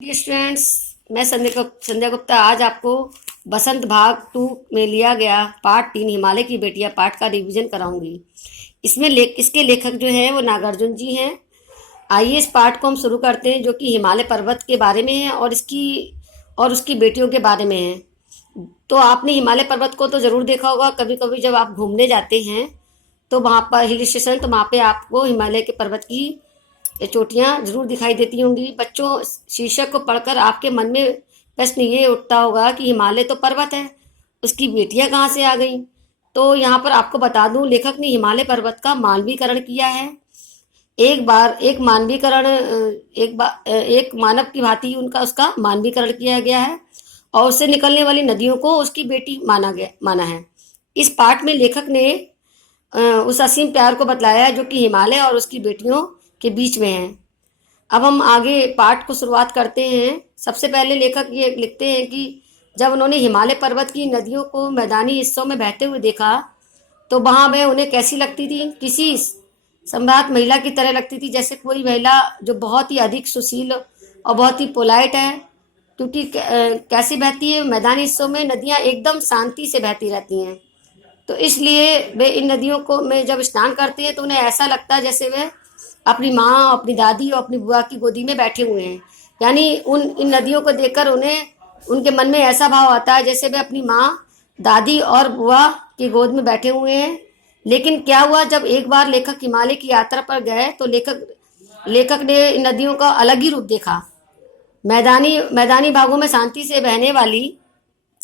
Dear students, मैं संध्या गुप्ता आज आपको बसंत भाग 2 में लिया गया पार्ट 3 हिमालय की बेटियां पाठ का रिवीजन कराऊंगी। इसके लेखक जो हैं वो नागार्जुन जी हैं। आइए इस पाठ को हम शुरू करते हैं, जो कि हिमालय पर्वत के बारे में है और उसकी बेटियों के बारे में है। तो आपने हिमालय पर्वत को तो ज़रूर देखा होगा। कभी कभी जब आप घूमने जाते हैं तो वहाँ पर हिल स्टेशन, तो वहाँ पे आपको हिमालय के पर्वत की ये चोटियाँ जरूर दिखाई देती होंगी। बच्चों, शीर्षक को पढ़कर आपके मन में प्रश्न ये उठता होगा कि हिमालय तो पर्वत है, उसकी बेटियां कहाँ से आ गईं। तो यहाँ पर आपको बता दूं, लेखक ने हिमालय पर्वत का मानवीकरण किया है। एक मानवीकरण एक मानव की भांति उनका उसका मानवीकरण किया गया है और उससे निकलने वाली नदियों को उसकी बेटी माना है। इस पाठ में लेखक ने उस असीम प्यार को बतलाया है जो कि हिमालय और उसकी बेटियों के बीच में है। अब हम आगे पाठ को शुरुआत करते हैं। सबसे पहले लेखक ये लिखते हैं कि जब उन्होंने हिमालय पर्वत की नदियों को मैदानी हिस्सों में बहते हुए देखा तो वहाँ वह उन्हें कैसी लगती थी। किसी सम्राट महिला की तरह लगती थी, जैसे कोई महिला जो बहुत ही अधिक सुशील और बहुत ही पोलाइट है। क्योंकि कैसी बहती है, मैदानी हिस्सों में नदियाँ एकदम शांति से बहती रहती हैं, तो इसलिए वे इन नदियों को में जब स्नान करते हैं तो उन्हें ऐसा लगता है जैसे वे अपनी माँ, अपनी दादी और अपनी बुआ की गोदी में बैठे हुए हैं। यानी इन नदियों को देखकर उन्हें उनके मन में ऐसा भाव आता है जैसे वे अपनी माँ, दादी और बुआ की गोद में बैठे हुए हैं। लेकिन क्या हुआ, जब एक बार लेखक हिमालय की यात्रा पर गए तो लेखक ने इन नदियों का अलग ही रूप देखा। मैदानी मैदानी भागों में शांति से बहने वाली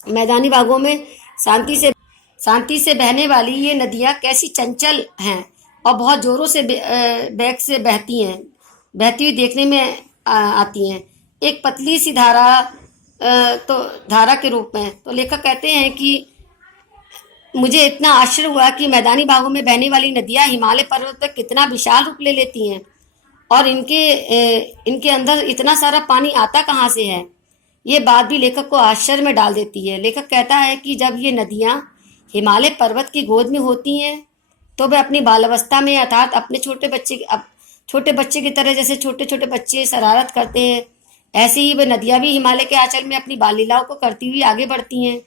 मैदानी भागों में शांति से बहने वाली ये नदियाँ कैसी चंचल हैं और बहुत जोरों से बेग से बहती हुई देखने में आती हैं। एक पतली सी तो धारा के रूप में। तो लेखक कहते हैं कि मुझे इतना आश्चर्य हुआ कि मैदानी भागों में बहने वाली नदियाँ हिमालय पर्वत पर कितना विशाल रूप ले लेती हैं और इनके अंदर इतना सारा पानी आता कहाँ से है। ये बात भी लेखक को आश्चर्य में डाल देती है। लेखक कहता है कि जब ये नदियाँ हिमालय पर्वत की गोद में होती हैं तो वे अपनी बालावस्था में, अर्थात अपने छोटे बच्चे की तरह, जैसे छोटे छोटे बच्चे शरारत करते हैं, ऐसे ही वे नदियाँ भी हिमालय के आंचल में अपनी बाल लीलाओं को करती हुई आगे बढ़ती हैं।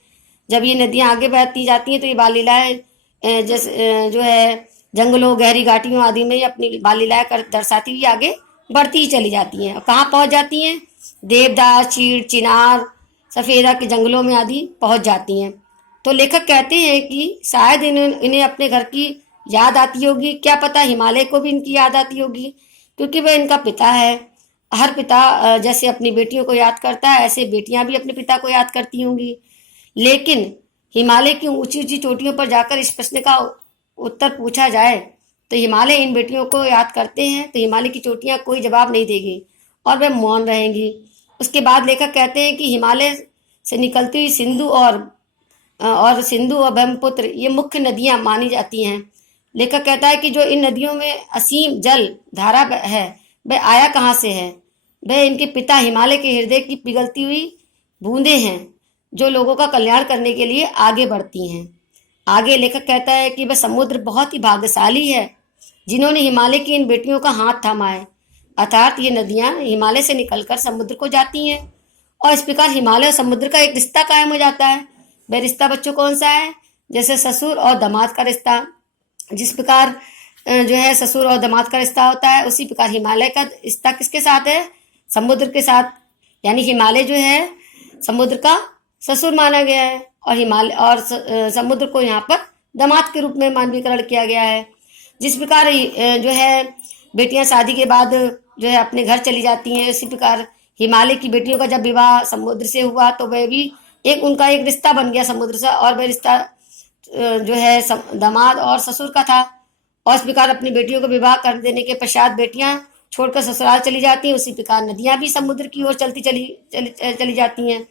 जब ये नदियाँ आगे बढ़ती जाती हैं तो ये बाल लीलाएं जैसे जो है जंगलों, गहरी घाटियों आदि में अपनी बाल लीलाएं दर्शाती हुई आगे बढ़ती ही चली जाती हैं। और कहाँ पहुँच जाती हैं? देवदार, चीड़, चिनार, सफेदा के जंगलों में आदि पहुँच जाती हैं। तो लेखक कहते हैं कि शायद इन्हें अपने घर की याद आती होगी। क्या पता हिमालय को भी इनकी याद आती होगी, क्योंकि वह इनका पिता है। हर पिता जैसे अपनी बेटियों को याद करता है, ऐसे बेटियां भी अपने पिता को याद करती होंगी। लेकिन हिमालय की ऊंची ऊंची चोटियों पर जाकर इस प्रश्न का उत्तर पूछा जाए तो हिमालय इन बेटियों को याद करते हैं तो हिमालय की चोटियां कोई जवाब नहीं देगी और वह मौन रहेंगी। उसके बाद लेखक कहते हैं कि हिमालय से निकलती हुई सिंधु और ब्रह्मपुत्र ये मुख्य नदियां मानी जाती हैं। लेखक कहता है कि जो इन नदियों में असीम जल धारा है, वह आया कहाँ से है? वह इनके पिता हिमालय के हृदय की पिघलती हुई बूंदें हैं जो लोगों का कल्याण करने के लिए आगे बढ़ती हैं। आगे लेखक कहता है कि वह समुद्र बहुत ही भाग्यशाली है जिन्होंने हिमालय की इन बेटियों का हाथ थामा है। अर्थात ये नदियाँ हिमालय से निकलकर समुद्र को जाती हैं और इस प्रकार हिमालय और समुद्र का एक रिश्ता कायम हो जाता है। वह रिश्ता बच्चों कौन सा है? जैसे ससुर और दामाद का रिश्ता। जिस प्रकार जो है ससुर और दामाद का रिश्ता होता है, उसी प्रकार हिमालय का रिश्ता किसके साथ है? समुद्र के साथ। यानी हिमालय जो है समुद्र का ससुर माना गया है और हिमालय और समुद्र को यहाँ पर दामाद के रूप में मानवीकरण किया गया है। जिस प्रकार जो है बेटियां शादी के बाद जो है अपने घर चली जाती हैं, इसी प्रकार हिमालय की बेटियों का जब विवाह समुद्र से हुआ तो वह भी उनका एक रिश्ता बन गया समुद्र से, और वह रिश्ता जो है दामाद और ससुर का था। और इस प्रकार अपनी बेटियों को विवाह कर देने के पश्चात बेटियां छोड़कर ससुराल चली जाती हैं। उसी प्रकार नदियां भी समुद्र की ओर चली जाती हैं।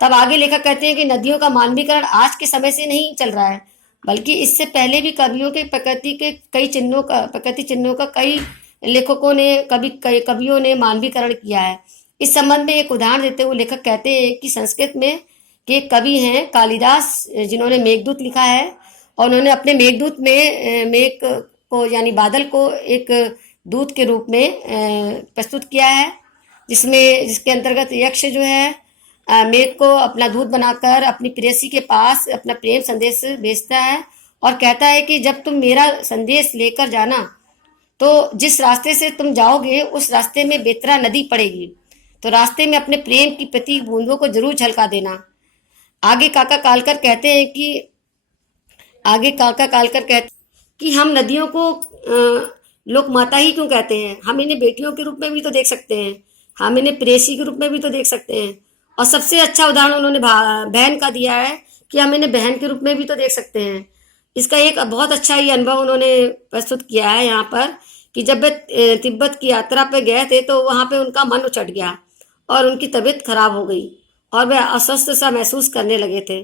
तब आगे लेखक कहते हैं कि नदियों का मानवीकरण आज के समय से नहीं चल रहा है, बल्कि इससे पहले भी कवियों के प्रकृति चिन्हों का कई लेखकों ने कवियों ने मानवीकरण किया है। इस संबंध में एक उदाहरण देते हुए लेखक कहते हैं कि संस्कृत में के कवि हैं कालिदास, जिन्होंने मेघदूत लिखा है और उन्होंने अपने मेघदूत में मेघ को यानी बादल को एक दूत के रूप में प्रस्तुत किया है। जिसके अंतर्गत यक्ष जो है मेघ को अपना दूत बनाकर अपनी प्रेयसी के पास अपना प्रेम संदेश भेजता है और कहता है कि जब तुम मेरा संदेश लेकर जाना तो जिस रास्ते से तुम जाओगे उस रास्ते में बेतरा नदी पड़ेगी, तो रास्ते में अपने प्रेम की प्रतीक बूंदों को जरूर झलका देना। आगे काका कालकर कहते हैं कि हम नदियों को लोग माता ही क्यों कहते हैं, हम इन्हें बेटियों के रूप में भी तो देख सकते हैं, हम इन्हें प्रेयसी के रूप में भी तो देख सकते हैं। और सबसे अच्छा उदाहरण उन्होंने बहन का दिया है कि हम इन्हें बहन के रूप में भी तो देख सकते हैं। इसका एक बहुत अच्छा ही अनुभव उन्होंने प्रस्तुत किया है यहाँ पर कि जब वे तिब्बत की यात्रा पे गए थे तो वहाँ पे उनका मन उचट गया और उनकी तबीयत खराब हो गई और वे अस्वस्थ सा महसूस करने लगे थे।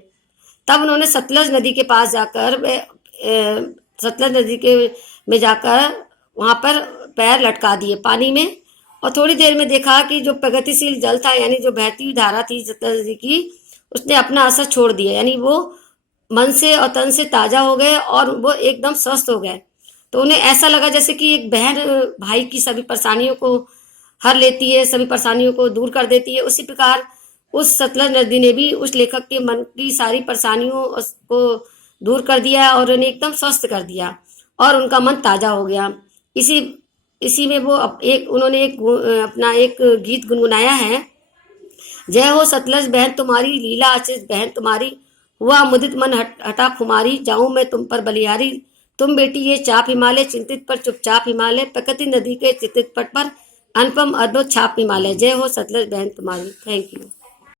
तब उन्होंने सतलज नदी के पास जाकर सतलज नदी के में जाकर वहाँ पर पैर लटका दिए पानी में और थोड़ी देर में देखा कि जो प्रगतिशील जल था यानी जो बहती हुई धारा थी सतलज नदी की, उसने अपना असर छोड़ दिया, यानी वो मन से और तन से ताज़ा हो गए और वो एकदम स्वस्थ हो गए। तो उन्हें ऐसा लगा जैसे कि एक बहन भाई की सभी परेशानियों को हर लेती है, सभी परेशानियों को दूर कर देती है। उसी प्रकार उस सतलज नदी ने भी उस लेखक के मन की सारी परेशानियों को दूर कर दिया और उन्हें एकदम स्वस्थ कर दिया और उनका मन ताज़ा हो गया। इसी में वो उन्होंने अपना एक गीत गुनगुनाया है, जय हो सतलज बहन तुम्हारी, लीला आचित बहन तुम्हारी, हुआ मुदित मन हटा खुमारी, जाऊं मैं तुम पर बलिहारी, तुम बेटी ये चाप हिमालय, चिंतित पर चुपचाप हिमालय, प्रकृति नदी के चितित पट पर अनुपम अद्भुत छाप हिमालय, जय हो सतलज बहन तुम्हारी। Thank you.